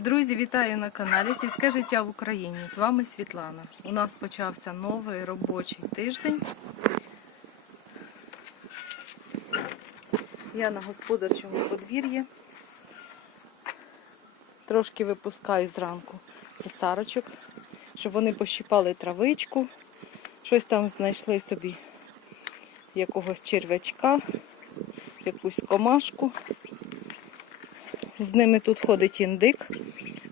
Друзі, вітаю на каналі Сільське життя в Україні. З вами Світлана. У нас почався новий робочий тиждень. Я на господарчому подвір'ї. Трошки випускаю зранку цесарочок, щоб вони пощипали травичку. Щось там знайшли собі якогось черв'ячка, якусь комашку. З ними тут ходить індик,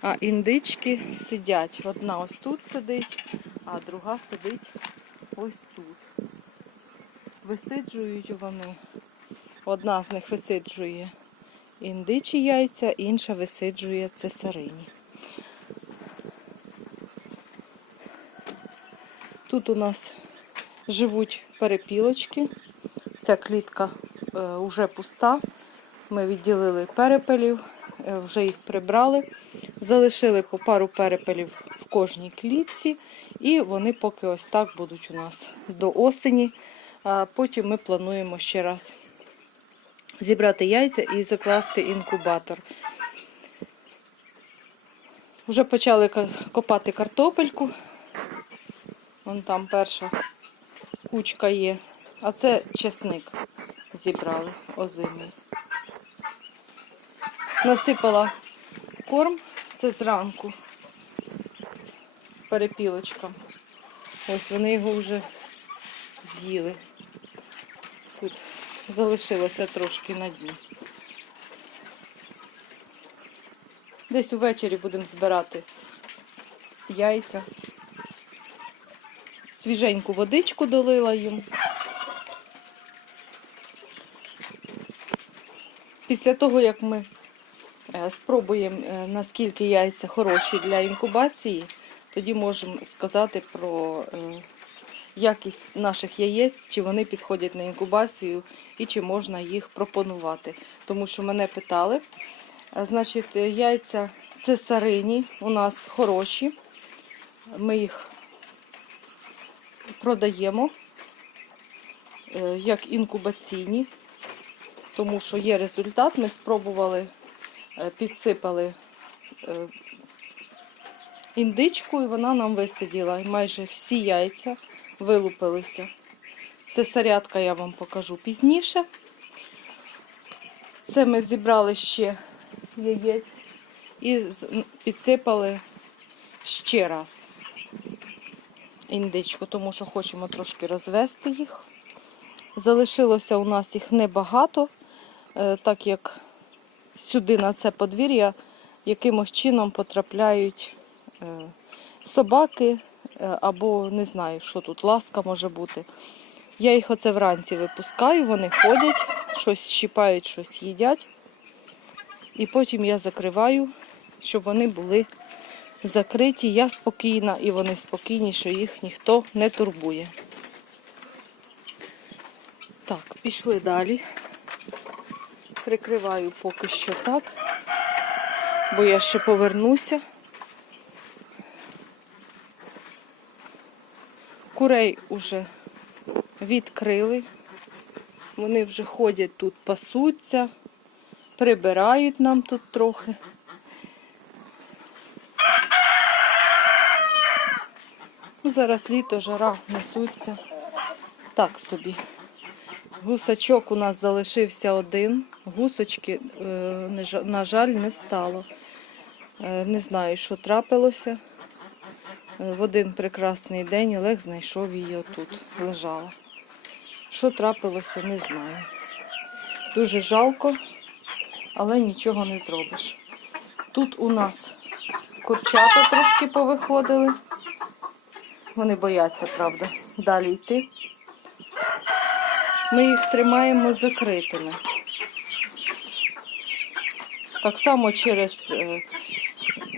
а індички сидять. Одна ось тут сидить, а друга сидить ось тут. Висиджують вони. Одна з них висиджує індичі яйця, інша висиджує цесарині. Тут у нас живуть перепілочки. Ця клітка е, вже пуста. Ми відділили перепелів, е, вже їх прибрали. Залишили по пару перепелів в кожній клітці, і вони поки ось так будуть у нас до осені. А потім ми плануємо ще раз зібрати яйця і закласти інкубатор. Вже почали копати картопельку. Вон там перша кучка є. А це чесник зібрали озимий. Насипала корм, це зранку перепілочкам. Ось вони його вже з'їли. Тут залишилося трошки на дні. Десь увечері будемо збирати яйця. Свіженьку водичку долила їм. Після того, як ми спробуємо, е, наскільки яйця хороші для інкубації, тоді можемо сказати про е, якість наших яєць, чи вони підходять на інкубацію і чи можна їх пропонувати. Тому що мене питали. Е, Значить, е, яйця цесарині у нас хороші. Ми їх продаємо е, як інкубаційні, тому що є результат. Ми спробували, е, підсипали е, індичку, і вона нам висиділа. Майже всі яйця вилупилися. Цесарятка я вам покажу пізніше. Це ми зібрали ще яєць і підсипали ще раз індичку, тому що хочемо трошки розвести їх. Залишилося у нас їх небагато, е, так як сюди на це подвір'я якимось чином потрапляють е, собаки е, або не знаю, що тут, ласка може бути. Я їх оце вранці випускаю, вони ходять, щось щіпають, щось їдять. І потім я закриваю, щоб вони були закриті. Я спокійна і вони спокійні, що їх ніхто не турбує. Так, пішли далі. Прикриваю поки що так, бо я ще повернуся. Курей уже відкрили. Вони вже ходять тут, пасуться, прибирають нам тут трохи. Ну, зараз літо, жара несуться. Так собі. Гусачок у нас залишився один. Гусочки, е, на жаль, не стало. Е, Не знаю, що трапилося. Е, В один прекрасний день Олег знайшов її отут, лежала. Що трапилося, не знаю. Дуже жалко, але нічого не зробиш. Тут у нас курчата трошки повиходили. Вони бояться, правда, далі йти. Ми їх тримаємо закритими. Так само через е,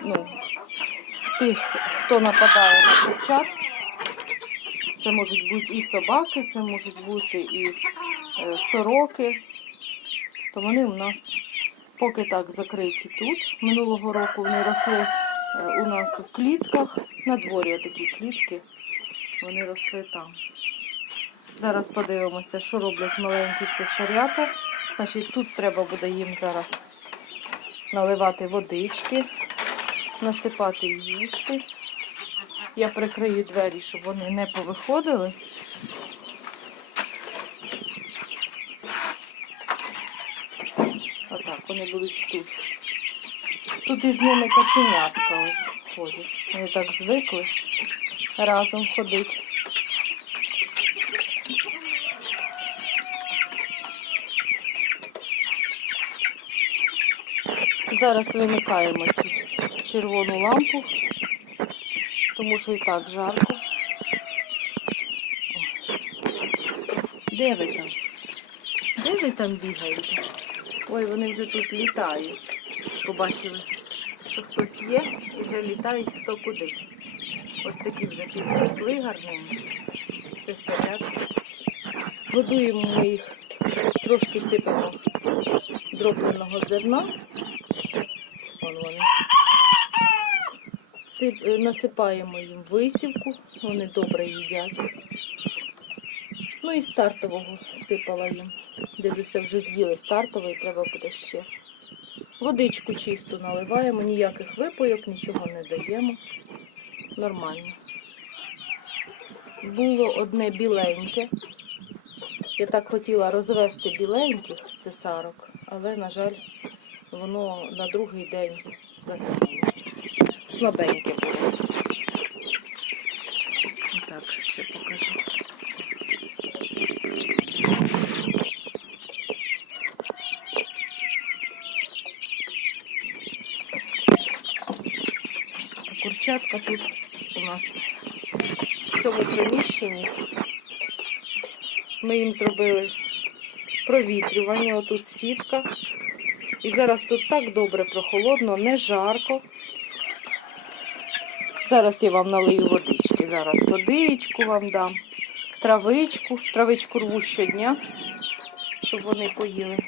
ну, тих, хто нападає на курчат. Це можуть бути і собаки, це можуть бути і е, сороки. То вони у нас поки так закриті тут. Минулого року вони росли е, у нас у клітках. На дворі такі клітки. Вони росли там. Зараз подивимося, що роблять маленькі цесарята. Значить, тут треба буде їм зараз наливати водички. насипати їсти. Я прикрию двері, щоб вони не повиходили. Отак, вони будуть тут. Тут із ними каченятка ось ходять. Вони так звикли разом ходити. Зараз вимикаємо червону лампу, тому що і так жарко. Де ви там? Де ви там бігаєте? Ой, вони вже тут літають. Побачили, що хтось є і вже літають хто куди. Ось такі вже підросли гарненькі. Це сидять. Годуємо ми їх, трошки сипемо дробленого зерна. Вон вони. Сип, е, насипаємо їм висівку, вони добре їдять. Ну і стартового сипала їм. Дивлюся, вже з'їли стартовий, треба буде ще. Водичку чисту наливаємо, ніяких випойок, нічого не даємо. Нормально. Було одне біленьке. Я так хотіла розвести біленьких цесарок, але, на жаль, воно на другий день загинуло. Слабеньке було. Так, ще покажу. Курчатка тут у нас в цьому приміщенні. Ми їм зробили провітрювання, отут сітка. І зараз тут так добре прохолодно, не жарко. Зараз я вам налию водички. Зараз водичку вам дам, травичку, травичку рву щодня, щоб вони поїли.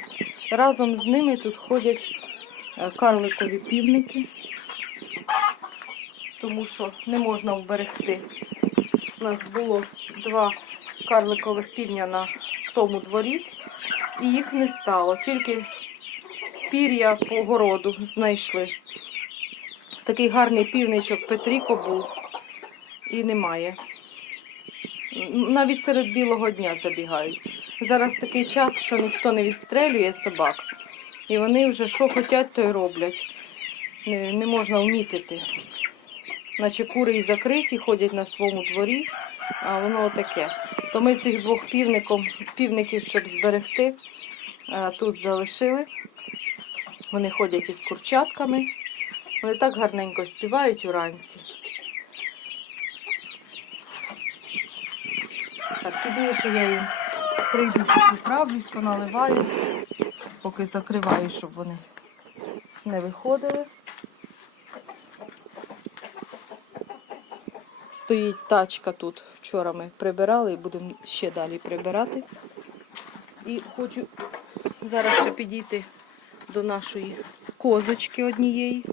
Разом з ними тут ходять е, карликові півники, тому що не можна вберегти. У нас було два карликових півня на тому дворі, і їх не стало. Тільки пір'я по городу знайшли. Такий гарний півничок Петріко був і немає. Навіть серед білого дня забігають. Зараз такий час, що ніхто не відстрелює собак. І вони вже що хочуть, то й роблять. Не, не можна вмітити. Наче кури і закриті, ходять на своєму дворі, а воно отаке. То ми цих двох півником, півників, щоб зберегти, тут залишили. Вони ходять із курчатками. Вони так гарненько співають уранці. Так, пізніше я їм прийду, поправлюсь, поналиваю, поки закриваю, щоб вони не виходили. Стоїть тачка тут. Вчора ми прибирали і будемо ще далі прибирати. І хочу зараз ще підійти до нашої козочки однієї.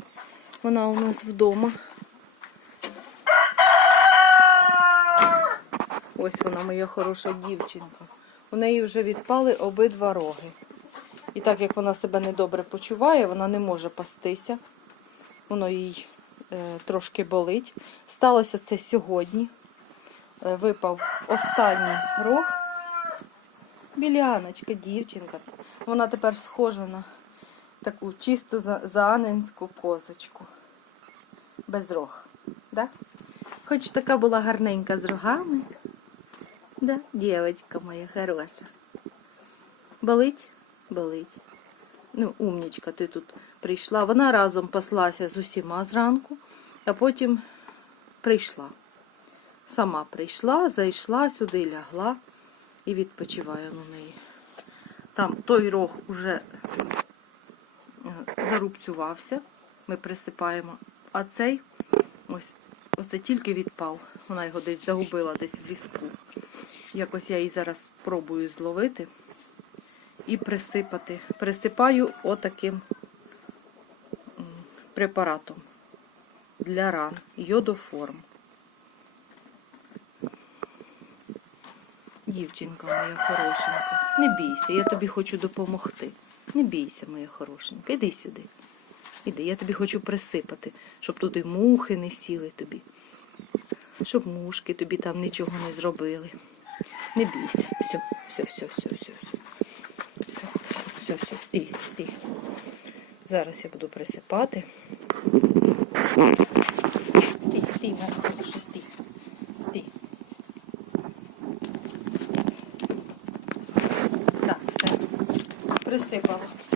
Вона у нас вдома. Ось вона, моя хороша дівчинка. У неї вже відпали обидва роги. І так як вона себе недобре почуває, вона не може пастися. Воно їй е, трошки болить. Сталося це сьогодні. Е, випав останній рог. Біляночка, дівчинка. Вона тепер схожа на таку чисту за- зааненську козочку. Без рог. Да? Хоч така була гарненька з рогами. Да, дівчинка моя хороша. Болить? Болить. Ну, умнічка, ти тут прийшла. Вона разом паслася з усіма зранку, а потім прийшла. Сама прийшла, зайшла сюди, лягла і відпочиває у неї. Там той рог уже зарубцювався, ми присипаємо, а цей ось оце тільки відпав. Вона його десь загубила десь в ліску. Якось я її зараз спробую зловити і присипати. Присипаю отаким препаратом для ран, йодоформ. Дівчинка моя хорошенька, не бійся, я тобі хочу допомогти. Не бійся, моя хорошенька, іди сюди. Іди, я тобі хочу присипати, щоб туди мухи не сіли тобі. Щоб мушки тобі там нічого не зробили. Не бійся. Все, все, все, все, все, все. Все, все, стій, стій. Зараз я буду присипати. Стій, стій, моя хороша, стій. Стій. Так, все. Присипала.